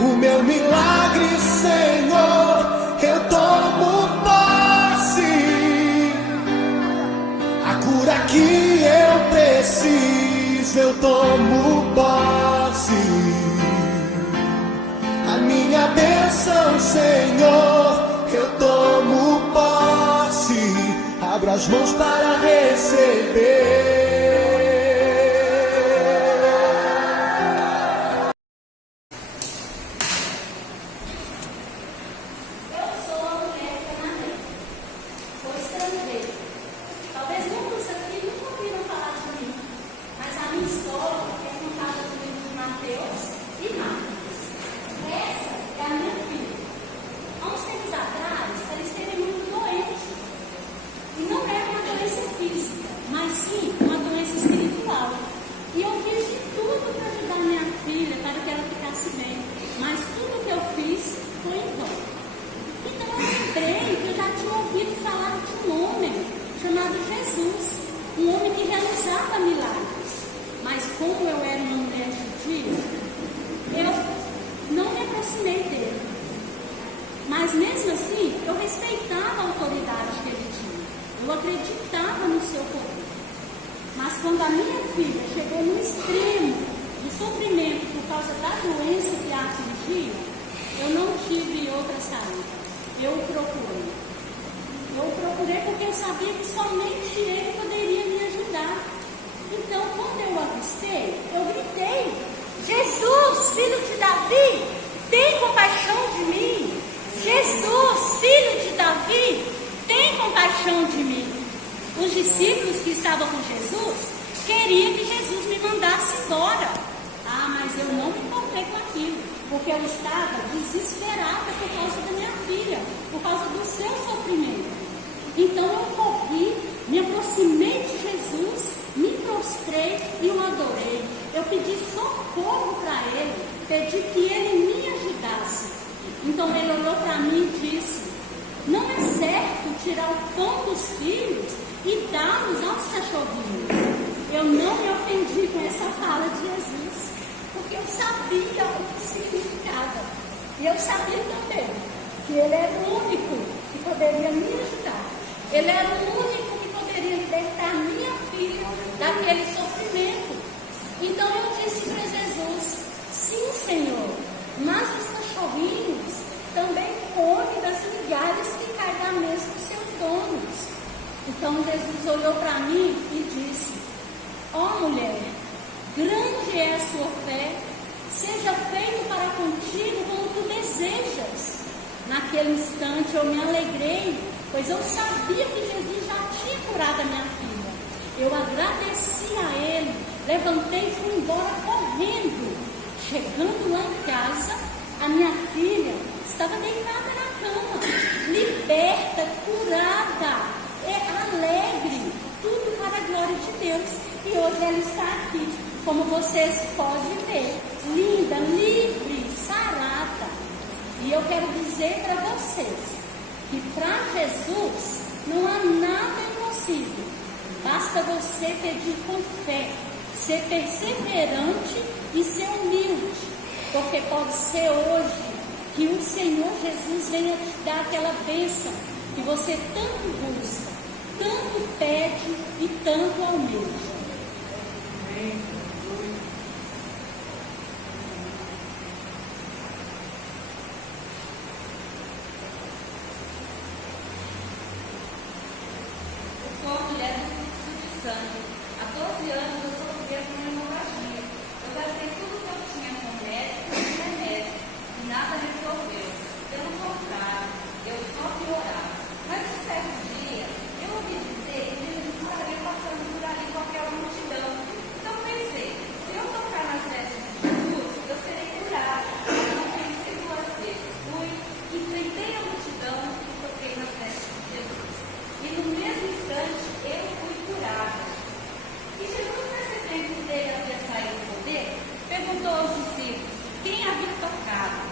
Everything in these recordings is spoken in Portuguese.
o meu milagre, Senhor, eu tomo posse. A cura que eu preciso, eu tomo posse. A minha bênção, Senhor, eu tomo posse. Abro as mãos para receber. Mas mesmo assim, eu respeitava a autoridade que ele tinha. Eu acreditava no seu poder. Mas quando a minha filha chegou no extremo do sofrimento por causa da doença que a atingia, eu não tive outra saída. Eu o procurei. Eu o procurei porque eu sabia que somente ele poderia me ajudar. Então, quando eu o avistei, eu gritei: Jesus, filho de Davi, tem compaixão de mim. Jesus, filho de Davi, tem compaixão de mim. Os discípulos que estavam com Jesus queriam que Jesus me mandasse embora. Mas eu não me importei com aquilo, porque eu estava desesperada por causa da minha filha, por causa do seu sofrimento. Então eu corri, me aproximei de Jesus, me prostrei e o adorei. Eu pedi socorro para ele, pedi que ele me ajudasse. Então ele olhou para mim e disse: não é certo tirar o pão dos filhos e dar-los aos cachorrinhos. Eu não me ofendi com essa fala de Jesus, porque eu sabia o que significava. E eu sabia também que ele era o único que poderia me ajudar. Ele era o único que poderia libertar minha filha daquele sofrimento. Então eu disse para Jesus: sim, Senhor, mas os cachorrinhos também comem das migalhas que caem da mesa dos seus donos. Então Jesus olhou para mim e disse: ó mulher, grande é a sua fé, seja feito para contigo como tu desejas. Naquele instante eu me alegrei, pois eu sabia que Jesus já tinha curado a minha filha. Eu agradeci a ele, levantei e fui embora correndo. Chegando lá em casa, a minha filha estava deitada na cama, liberta, curada, alegre, tudo para a glória de Deus. E hoje ela está aqui, como vocês podem ver, linda, livre, sarada. E eu quero dizer para vocês que para Jesus não há nada impossível. Basta você pedir com fé, ser perseverante e ser humilde, porque pode ser hoje que o Senhor Jesus venha te dar aquela bênção que você tanto busca, tanto pede e tanto almeja. Amém. Eu sou a mulher do fluxo de sangue. Há 12 anos eu sofria com hemorragia. Eu gastei tudo que eu tinha com médico e remédio e nada resolveu. Pelo contrário, eu só piorava. Mas um certo dia, eu ouvi dizer que Jesus estaria passando por ali com aquela multidão. Então pensei, se eu tocar nas vestes de Jesus, eu serei curada. Eu não pensei duas vezes. Fui, enfrentei a multidão e toquei nas vestes de Jesus. E no mesmo instante, eu fui curada. E Jesus, percebendo que dele havia saído o poder, perguntou aos discípulos quem havia tocado.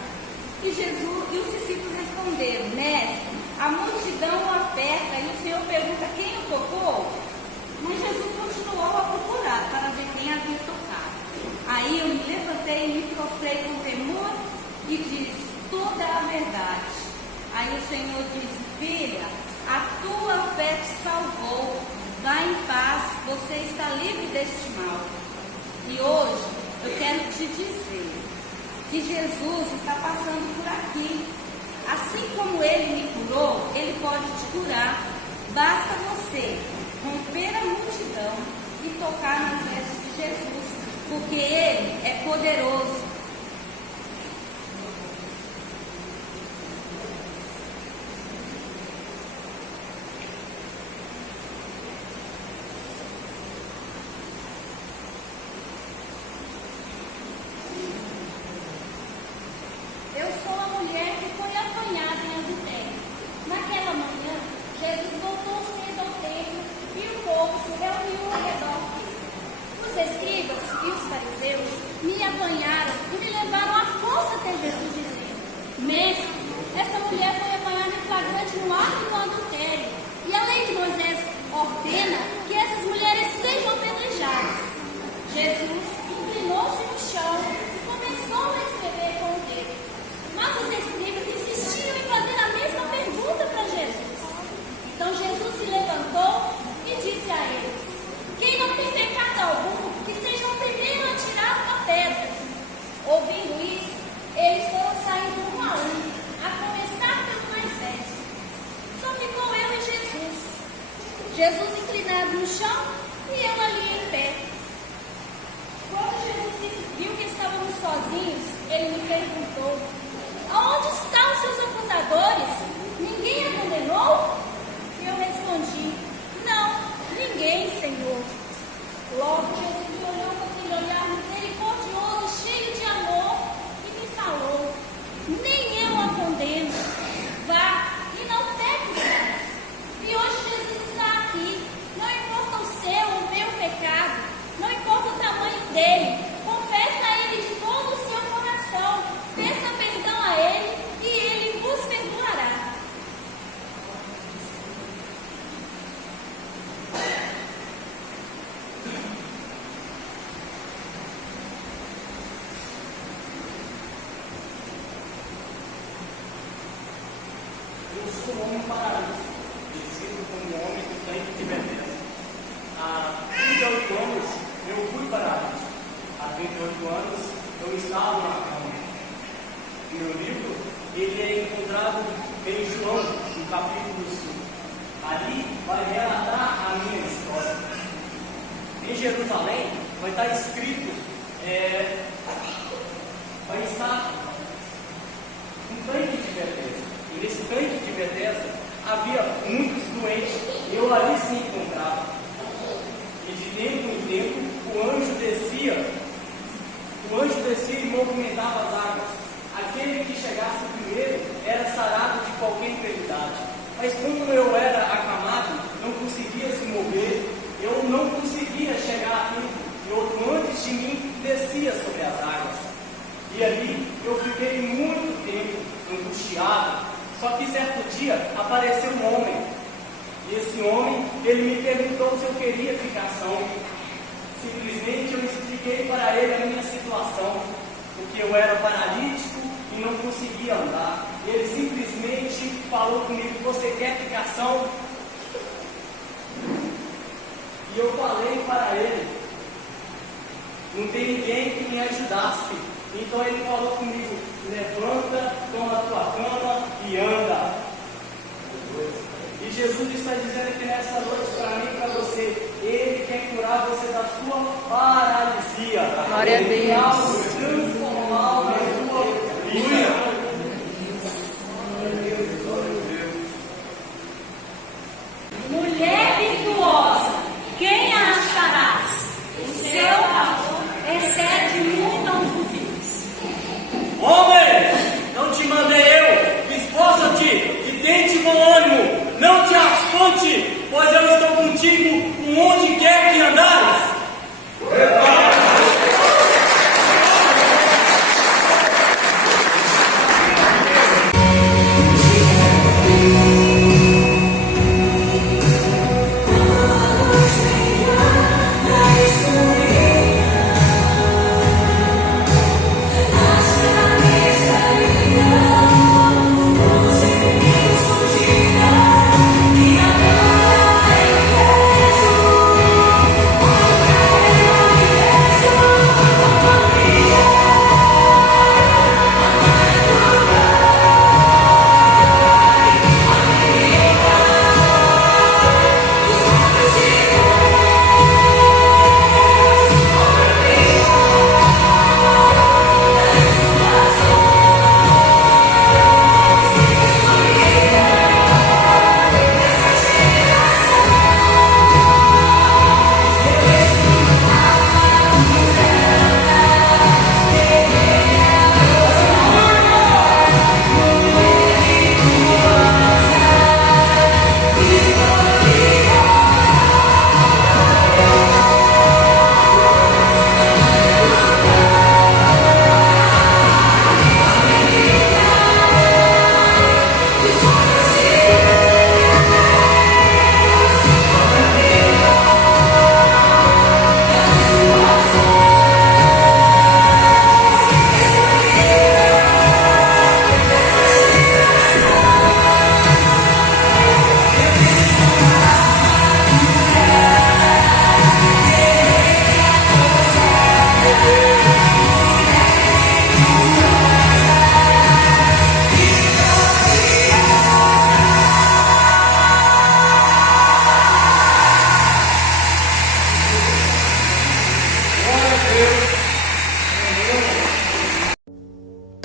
E os discípulos responderam: mestre, a multidão o aperta e o Senhor pergunta quem o tocou? Mas Jesus continuou a procurar para ver quem havia tocado. Aí eu me levantei e me prostrei com temor e diz toda a verdade. Aí o Senhor disse: filha, a tua fé te salvou, vá em paz, você está livre deste mal. E hoje eu quero te dizer que Jesus está passando por aqui. Assim como Ele me curou, Ele pode te curar. Basta você romper a multidão e tocar nas vestes de Jesus, porque Ele é poderoso. Eu sou a mulher que foi apanhada em adultério. Naquela manhã, Jesus voltou cedo ao templo e o povo se reuniu ao redor dele. Os escribas e os fariseus me apanharam e me levaram à força até Jesus, dizendo: mestre, essa mulher foi apanhada em flagrante no ato do adultério, e a lei de Moisés ordena que essas mulheres sejam apedrejadas. Jesus inclinou-se no chão e começou a escrever com o dedo. Mas os escribas insistiam em fazer a mesma pergunta para Jesus. Então Jesus se levantou e disse a eles: quem não tem pecado algum, que seja o primeiro a tirar uma pedra. Ouvindo isso, eles foram saindo um a começar pelo mais velho. Só ficou eu e Jesus. Jesus inclinado no chão e eu ali em pé. Quando Jesus viu que estávamos sozinhos, ele me perguntou: aonde estão os seus acusadores? Ninguém a condenou? E eu respondi: não, ninguém, Senhor. Logo Jesus me olhou com aquele olhar misericordioso, cheio de amor, e me falou: nem eu a condeno. Vá e não peques mais. E hoje Jesus está aqui. Não importa o seu, o meu pecado, não importa o tamanho dele. Confessa a ele de todo o seu coração. Peça perdão a ele e ele vos perdoará. Eu sou um homem paralítico, conhecido como homem do tanque de Bethesda. Há 38 anos eu fui paralítico. Há 38 anos eu estava na cama. Meu livro, ele é encontrado em João, no capítulo 5. Ali vai relatar a minha história. Em Jerusalém vai estar escrito, vai estar um tanque de Bethesda. E nesse tanque de Bethesda havia muitos doentes, e eu ali se encontrava. E de tempo em tempo o anjo descia e movimentava as águas. Aquele que chegasse primeiro era sarado de qualquer enfermidade. Mas como eu era acamado, não conseguia se mover, eu não conseguia chegar a tempo, e outro antes de mim descia sobre as águas. E ali eu fiquei muito tempo angustiado. Só que certo dia apareceu um homem. E esse homem, ele me perguntou se eu queria ficação. Simplesmente eu expliquei para ele a minha situação, porque eu era paralítico e não conseguia andar. Ele simplesmente falou comigo: você quer ficação? E eu falei para ele: não tem ninguém que me ajudasse. Então ele falou comigo: levanta, toma a tua cama e anda. E Jesus está dizendo aqui nessa noite para mim e para você: Ele quer curar você da sua paralisia. Glória a Deus. Ele quer transformar na sua vida. Mulher virtuosa, quem a acharás? O seu amor excede muito aos ouvidos. Homem, não te mandei eu, esforça-te e tente bom ânimo, não te asconte, pois eu estou contigo por onde quer que andares. Esta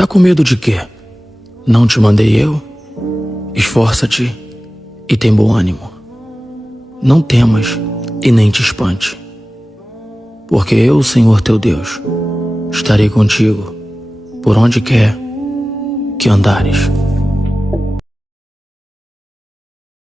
Tá com medo de quê? Não te mandei eu? Esforça-te e tem bom ânimo. Não temas e nem te espante, porque eu, Senhor teu Deus, estarei contigo por onde quer que andares.